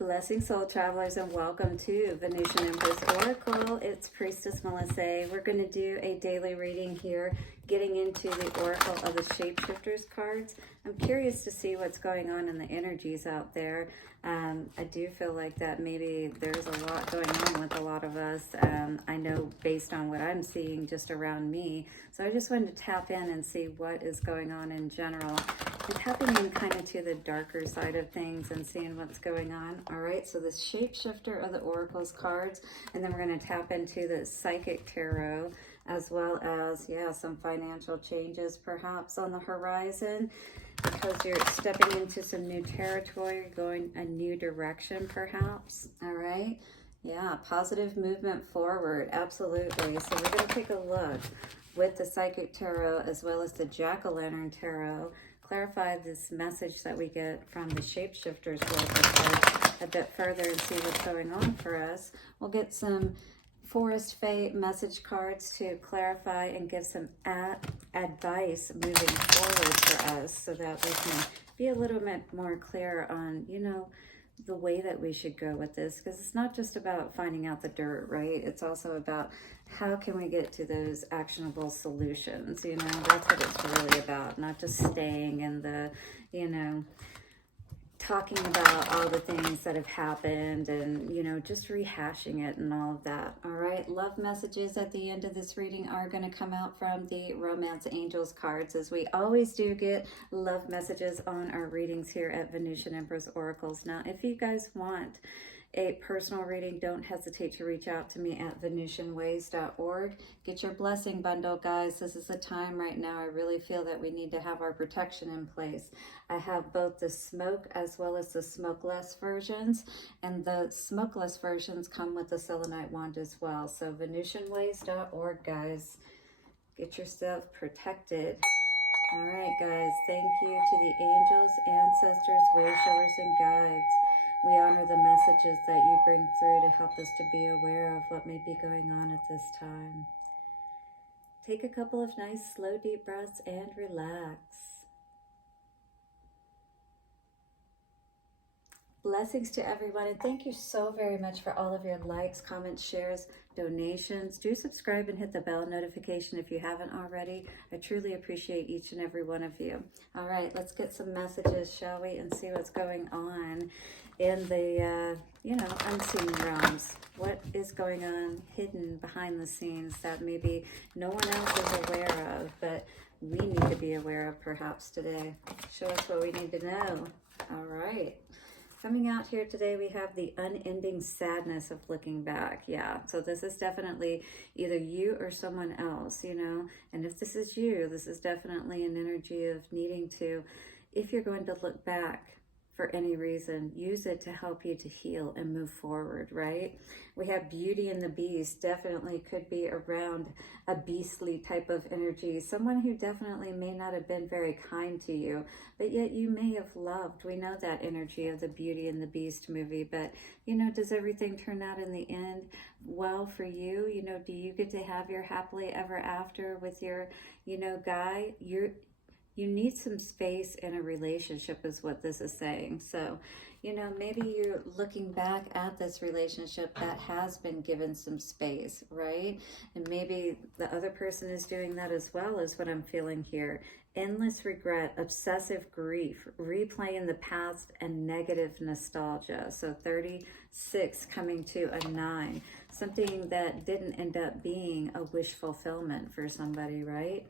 Blessing soul travelers, and welcome to Venusian Empress Oracle. It's Priestess Melissae. We're going to do a daily reading here, getting into the Oracle of the ShapeShifters cards. I'm curious to see what's going on in the energies out there. I do feel like that maybe there's a lot going on with a lot of us. I know based on what I'm seeing just around me. So I just wanted to tap in and see what is going on in general. And tapping in kind of to the darker side of things and seeing what's going on. All right, so the Shapeshifter of the Oracles cards, and then we're going to tap into the Psychic Tarot, as well as, some financial changes perhaps on the horizon, because you're stepping into some new territory, going a new direction perhaps. All right, positive movement forward, absolutely. So we're going to take a look with the Psychic Tarot as well as the Jack-o'-lantern Tarot, clarify this message that we get from the Shapeshifters Oracle a bit further and see what's going on for us. We'll get some Forest Fae message cards to clarify and give some advice moving forward for us so that we can be a little bit more clear on, the way that we should go with this, because it's not just about finding out the dirt, right? It's also about how can we get to those actionable solutions. That's what it's really about, not just staying in the, talking about all the things that have happened and, just rehashing it and all of that. All right, love messages at the end of this reading are going to come out from the Romance Angels cards, as we always do get love messages on our readings here at Venusian Empress Oracles. Now, if you guys want a personal reading, don't hesitate to reach out to me at VenusianWays.org. Get your blessing bundle, guys. This is the time right now. I really feel that we need to have our protection in place. I have both the smoke as well as the smokeless versions, and the smokeless versions come with the selenite wand as well. So VenusianWays.org, guys. Get yourself protected. All right, guys. Thank you to the angels, ancestors, way showers, and guides. We honor the messages that you bring through to help us to be aware of what may be going on at this time. Take a couple of nice, slow, deep breaths and relax. Blessings to everyone, and thank you so very much for all of your likes, comments, shares, donations. Do subscribe and hit the bell notification if you haven't already. I truly appreciate each and every one of you. All right, let's get some messages, shall we, and see what's going on in the, unseen realms. What is going on hidden behind the scenes that maybe no one else is aware of, but we need to be aware of perhaps today. Show us what we need to know. All right. Coming out here today, we have the unending sadness of looking back. So this is definitely either you or someone else, and if this is you, this is definitely an energy of needing to, if you're going to look back for any reason, use it to help you to heal and move forward, right? We have Beauty and the Beast, definitely could be around a beastly type of energy, someone who definitely may not have been very kind to you, but yet you may have loved. We know that energy of the Beauty and the Beast movie, but does everything turn out in the end well for you? Do you get to have your happily ever after with your, guy? You need some space in a relationship is what this is saying. So, maybe you're looking back at this relationship that has been given some space, right? And maybe the other person is doing that as well, is what I'm feeling here. Endless regret, obsessive grief, replaying the past, and negative nostalgia. So 36 coming to a 9. Something that didn't end up being a wish fulfillment for somebody, right?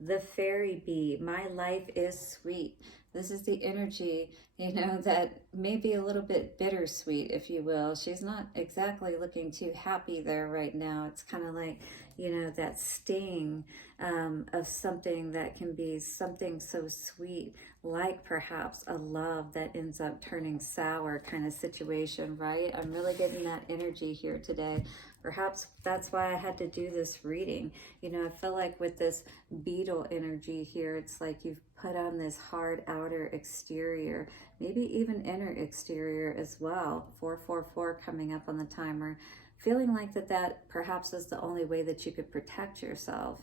The fairy bee, my life is sweet. This is the energy, that may be a little bit bittersweet, if you will. She's not exactly looking too happy there right now. It's kind of like, that sting of something that can be something so sweet, like perhaps a love that ends up turning sour kind of situation, right? I'm really getting that energy here today. Perhaps that's why I had to do this reading. I feel like with this beetle energy here, it's like you've put on this hard outer exterior, maybe even inner exterior as well. 444 coming up on the timer. Feeling like that perhaps is the only way that you could protect yourself,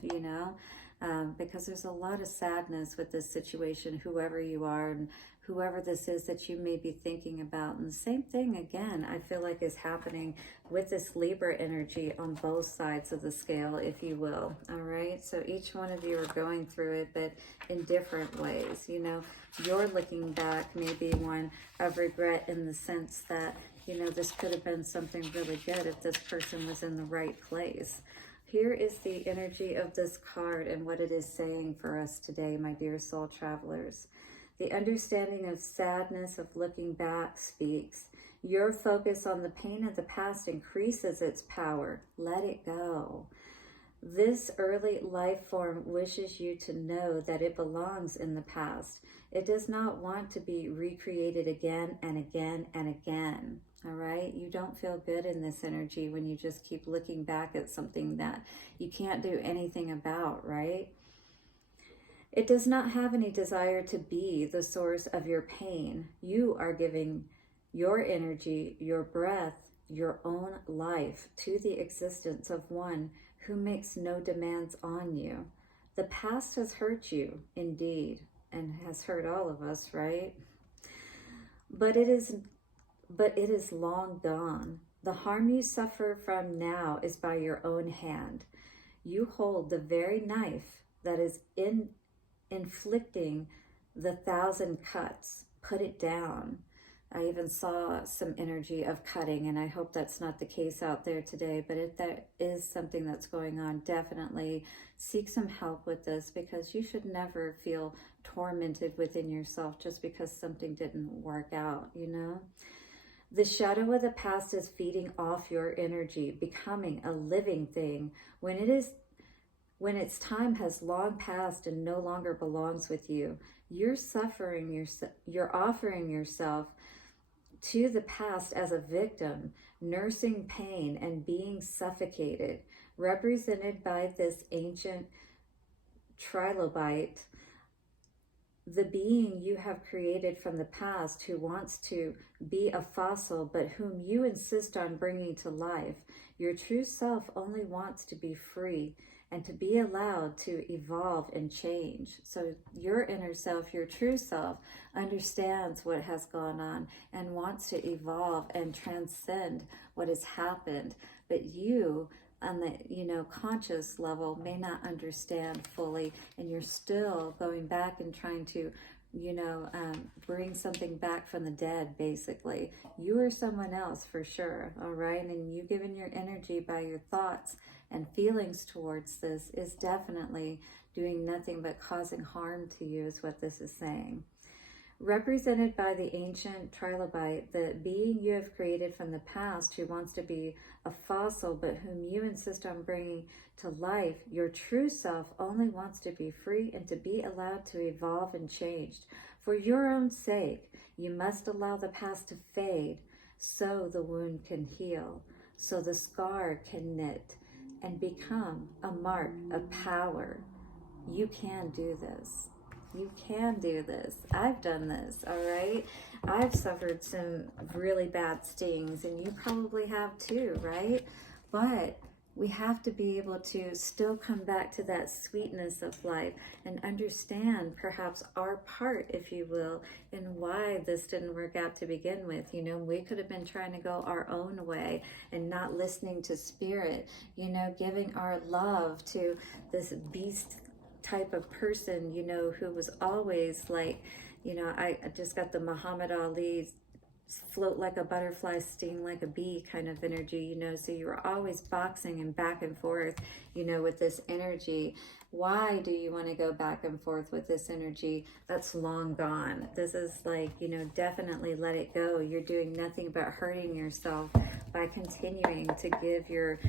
because there's a lot of sadness with this situation, whoever you are and whoever this is that you may be thinking about. And the same thing again, I feel like is happening with this Libra energy on both sides of the scale, if you will. All right, so each one of you are going through it, but in different ways. You know, you're looking back, maybe one of regret in the sense that, you know, this could have been something really good if this person was in the right place. Here is the energy of this card and what it is saying for us today, my dear soul travelers. The understanding of sadness of looking back speaks. Your focus on the pain of the past increases its power. Let it go. This early life form wishes you to know that it belongs in the past. It does not want to be recreated again and again and again. All right? You don't feel good in this energy when you just keep looking back at something that you can't do anything about, right? It does not have any desire to be the source of your pain. You are giving your energy, your breath, your own life to the existence of one who makes no demands on you. The past has hurt you, indeed, and has hurt all of us, right? But it is long gone. The harm you suffer from now is by your own hand. You hold the very knife that is inflicting the 1,000 cuts. Put it down. I even saw some energy of cutting, and I hope that's not the case out there today, but if that is something that's going on, definitely seek some help with this, because you should never feel tormented within yourself just because something didn't work out, you know? The shadow of the past is feeding off your energy, becoming a living thing when its time has long passed and no longer belongs with you. You're offering yourself to the past as a victim, nursing pain and being suffocated, represented by this ancient trilobite, the being you have created from the past who wants to be a fossil but whom you insist on bringing to life. Your true self only wants to be free and to be allowed to evolve and change. So your inner self, your true self, understands what has gone on and wants to evolve and transcend what has happened. But you, on the conscious level, may not understand fully, and you're still going back and trying to bring something back from the dead. Basically, you are someone else for sure. All right, and you giving your energy by your thoughts and feelings towards this is definitely doing nothing but causing harm to you, is what this is saying. Represented by the ancient trilobite, the being you have created from the past who wants to be a fossil but whom you insist on bringing to life, your true self only wants to be free and to be allowed to evolve and change. For your own sake, you must allow the past to fade so the wound can heal, so the scar can knit and become a mark of power. You can do this. You can do this. I've done this, all right? I've suffered some really bad stings, and you probably have too, right? But we have to be able to still come back to that sweetness of life and understand perhaps our part, if you will, in why this didn't work out to begin with. We could have been trying to go our own way and not listening to spirit, giving our love to this beast type of person, who was always like, I just got the Muhammad Ali float like a butterfly, sting like a bee kind of energy, so you were always boxing and back and forth, with this energy. Why do you want to go back and forth with this energy? That's long gone. This is like, definitely let it go. You're doing nothing but hurting yourself by continuing to give your,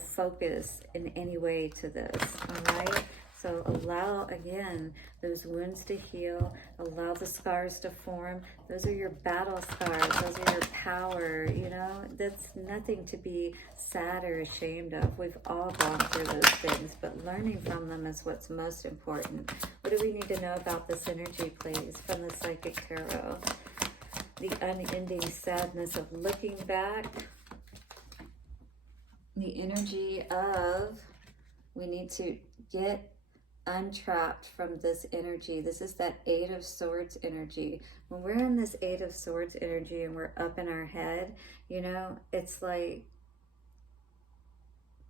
focus in any way to this, all right? So allow, again, those wounds to heal. Allow the scars to form. Those are your battle scars. Those are your power. That's nothing to be sad or ashamed of. We've all gone through those things, but learning from them is what's most important. What do we need to know about this energy, please, from the Psychic Tarot? The unending sadness of looking back. The energy of we need to get untrapped from this energy. This is that Eight of Swords energy. When we're in this Eight of Swords energy and we're up in our head, you know, it's like,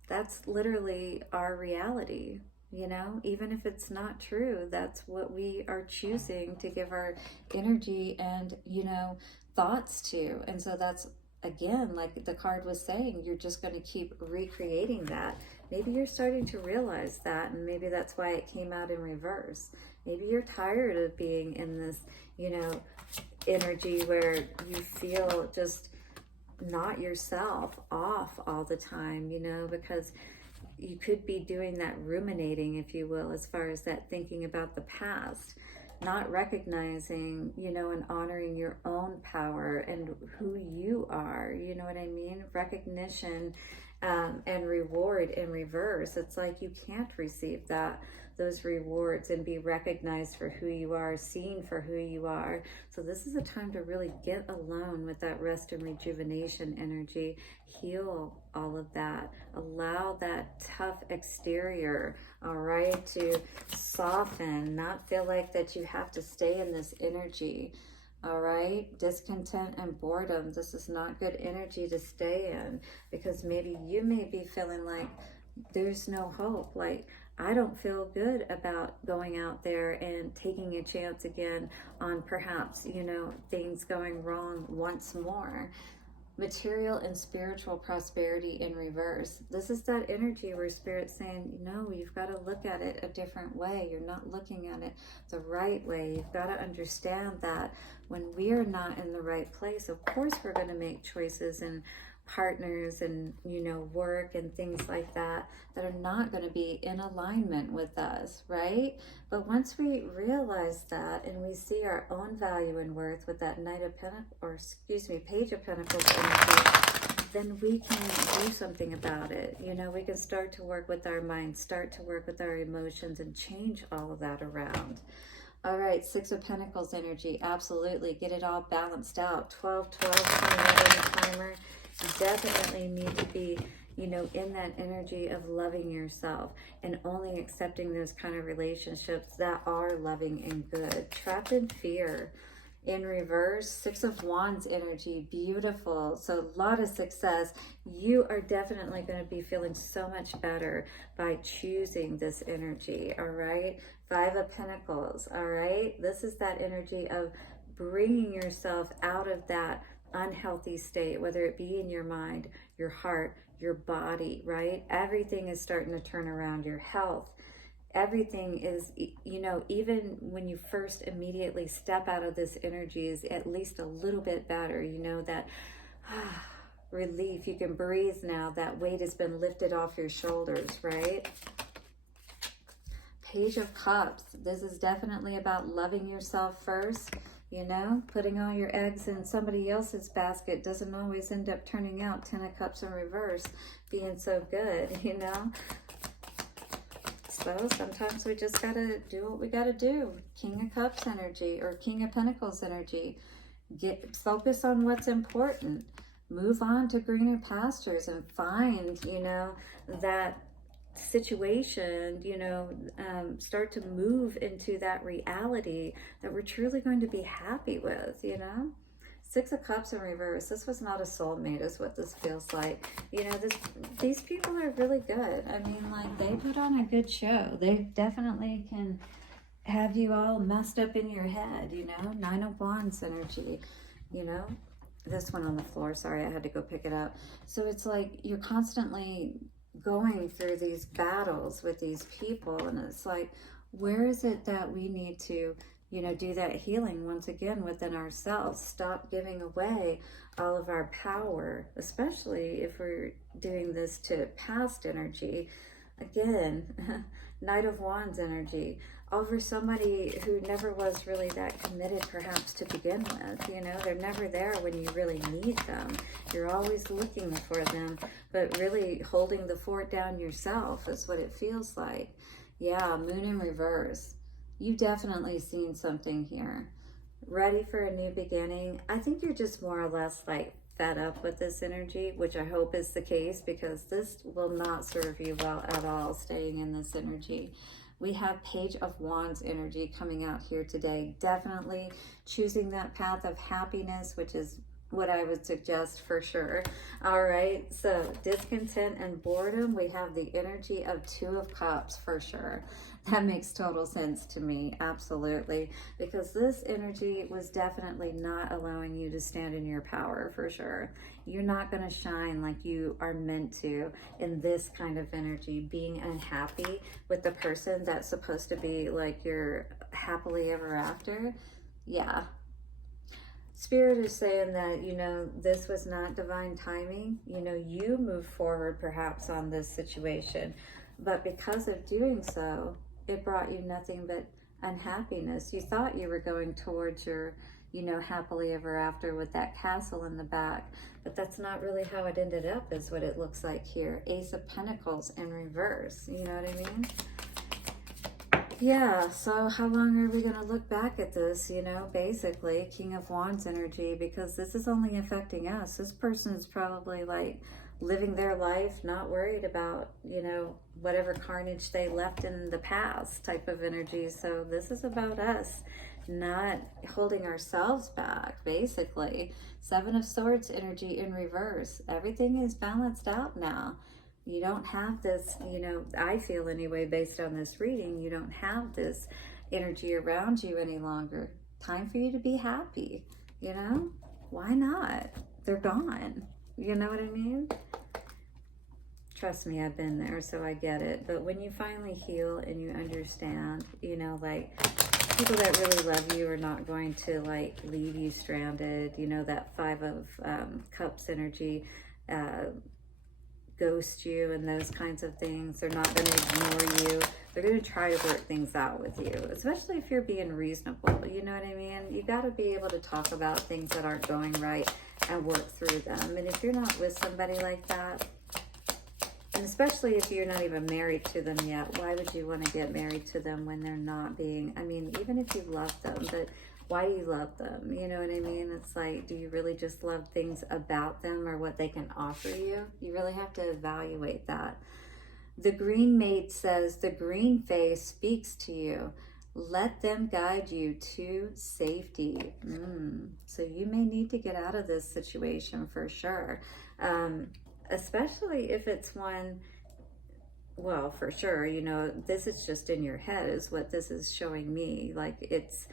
that's literally our reality. You know, even if it's not true, that's what we are choosing to give our energy and, you know, thoughts to. And so that's, again, like the card was saying, you're just going to keep recreating that. Maybe you're starting to realize that, and maybe that's why it came out in reverse. Maybe you're tired of being in this, you know, energy where you feel just not yourself, off all the time, you know, because you could be doing that ruminating, if you will, as far as that thinking about the past, not recognizing, you know, and honoring your own power and who you are, you know what I mean? Recognition and reward in reverse. It's like you can't receive those rewards and be recognized for who you are, seen for who you are. So this is a time to really get alone with that rest and rejuvenation energy, heal all of that, allow that tough exterior, all right, to soften, not feel like that you have to stay in this energy. All right, discontent and boredom. This is not good energy to stay in, because maybe you may be feeling like there's no hope. Like, I don't feel good about going out there and taking a chance again on perhaps, you know, things going wrong once more. Material and spiritual prosperity in reverse. This is that energy where Spirit's saying, no, you've got to look at it a different way. You're not looking at it the right way. You've got to understand that when we are not in the right place, of course we're going to make choices and partners and, you know, work and things like that that are not going to be in alignment with us, right? But once we realize that and we see our own value and worth with that Page of Pentacles energy, then we can do something about it. You know, we can start to work with our mind, start to work with our emotions, and change all of that around. All right, Six of Pentacles energy, absolutely. Get it all balanced out. 12-12 coming out on the timer. You definitely need to be, you know, in that energy of loving yourself and only accepting those kind of relationships that are loving and good. Trapped in fear. In reverse, Six of Wands energy, beautiful. So a lot of success. You are definitely going to be feeling so much better by choosing this energy, all right? Five of Pentacles, all right? This is that energy of bringing yourself out of that unhealthy state, whether it be in your mind, your heart, your body, right? Everything is starting to turn around. Your health, everything is, you know, even when you first immediately step out of this energy is at least a little bit better. You know, that relief, you can breathe now, that weight has been lifted off your shoulders, right? Page of Cups. This is definitely about loving yourself first. You know, putting all your eggs in somebody else's basket doesn't always end up turning out. 10 of Cups in reverse being so good, you know. So sometimes we just gotta do what we gotta do. King of Cups energy or King of Pentacles energy. Focus on what's important. Move on to greener pastures and find, you know, that situation, you know, start to move into that reality that we're truly going to be happy with, you know. Six of Cups in reverse. This was not a soulmate is what this feels like. You know, these people are really good. I mean, like, they put on a good show. They definitely can have you all messed up in your head, you know. Nine of Wands energy, you know. This one on the floor, sorry, I had to go pick it up. So it's like you're constantly going through these battles with these people, and it's like, where is it that we need to, you know, do that healing once again within ourselves? Stop giving away all of our power, especially if we're doing this to past energy. Again, Knight of Wands energy over somebody who never was really that committed perhaps to begin with. You know, they're never there when you really need them. You're always looking for them, but really holding the fort down yourself is what it feels like. Yeah, Moon in reverse. You've definitely seen something here. Ready for a new beginning. I think you're just more or less like fed up with this energy, which I hope is the case, because this will not serve you well at all, staying in this energy. We have Page of Wands energy coming out here today. Definitely choosing that path of happiness, which is what I would suggest for sure. All right, so discontent and boredom, we have the energy of Two of Cups for sure. That makes total sense to me, absolutely, because this energy was definitely not allowing you to stand in your power for sure. You're not going to shine like you are meant to in this kind of energy, being unhappy with the person that's supposed to be like your happily ever after. Yeah. Spirit is saying that, you know, this was not divine timing. You know, you moved forward perhaps on this situation, but because of doing so, it brought you nothing but unhappiness. You thought you were going towards your, you know, happily ever after with that castle in the back, but that's not really how it ended up, is what it looks like here. Ace of Pentacles in reverse. You know what I mean? Yeah, so how long are we going to look back at this, you know, basically, King of Wands energy, because this is only affecting us. This person is probably like living their life, not worried about, you know, whatever carnage they left in the past type of energy. So this is about us not holding ourselves back, basically. Seven of Swords energy in reverse. Everything is balanced out now. You don't have this, you know, I feel anyway, based on this reading, you don't have this energy around you any longer. Time for you to be happy, you know? Why not? They're gone. You know what I mean? Trust me, I've been there, so I get it. But when you finally heal and you understand, you know, like, people that really love you are not going to, like, leave you stranded. You know, that Five of Cups energy, ghost you and those kinds of things. They're not going to ignore you. They're going to try to work things out with you, especially if you're being reasonable. You know what I mean? You got to be able to talk about things that aren't going right and work through them. And if you're not with somebody like that, and especially if you're not even married to them yet, why would you want to get married to them when they're not being, I mean, even if you love them, but why do you love them? You know what I mean? It's like, do you really just love things about them or what they can offer you? You really have to evaluate that. The Green Maid says, the green face speaks to you. Let them guide you to safety. So you may need to get out of this situation for sure. Especially if it's one, well, for sure, you know, this is just in your head is what this is showing me. Like, it's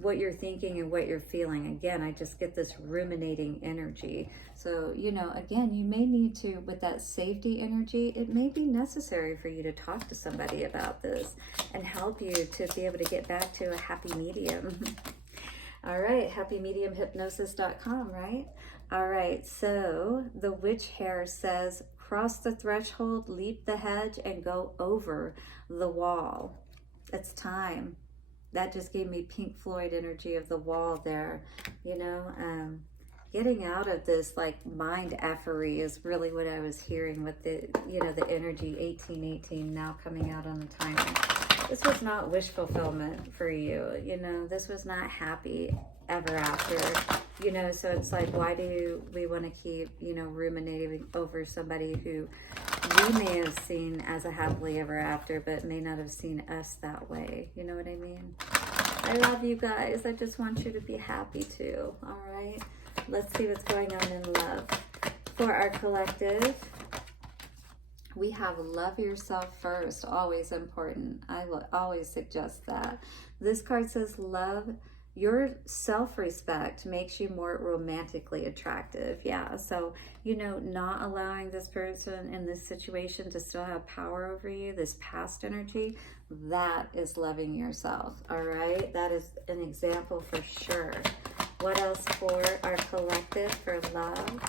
what you're thinking and what you're feeling. Again, I just get this ruminating energy. So, you know, again, you may need to, with that safety energy, it may be necessary for you to talk to somebody about this and help you to be able to get back to a happy medium. All right, happymediumhypnosis.com, right? All right, so the witch hair says, cross the threshold, leap the hedge, and go over the wall. It's time. That just gave me Pink Floyd energy of the wall there, you know. Getting out of this like mind effery is really what I was hearing with the, you know, the energy 1818 now coming out on the timer. This was not wish fulfillment for you, you know. This was not happy ever after, you know. So it's like, why do we want to keep, you know, ruminating over somebody who we may have seen as a happily ever after, but may not have seen us that way? You know what I mean? I love you guys. I just want you to be happy too. All right, let's see what's going on in love. For our collective, we have love yourself first. Always important. I will always suggest that. This card says love. Your self-respect makes you more romantically attractive. Yeah, so, you know, not allowing this person in this situation to still have power over you, this past energy, that is loving yourself. All right, that is an example for sure. What else for our collective for love?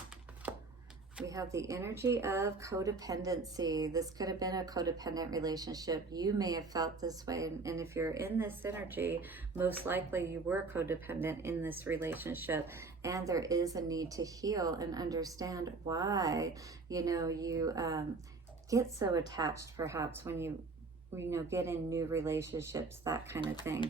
We have the energy of codependency. This could have been a codependent relationship. You may have felt this way. And if you're in this energy, most likely you were codependent in this relationship. And there is a need to heal and understand why, you know, you get so attached perhaps when you know, get in new relationships, that kind of thing.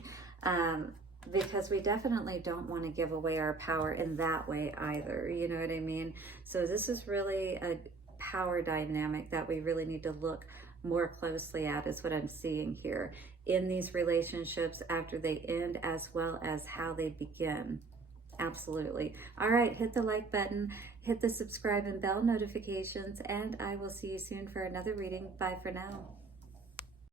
Because we definitely don't want to give away our power in that way either. You know what I mean? So this is really a power dynamic that we really need to look more closely at is what I'm seeing here in these relationships after they end, as well as how they begin. Absolutely. All right, hit the like button, hit the subscribe and bell notifications, and I will see you soon for another reading. Bye for now.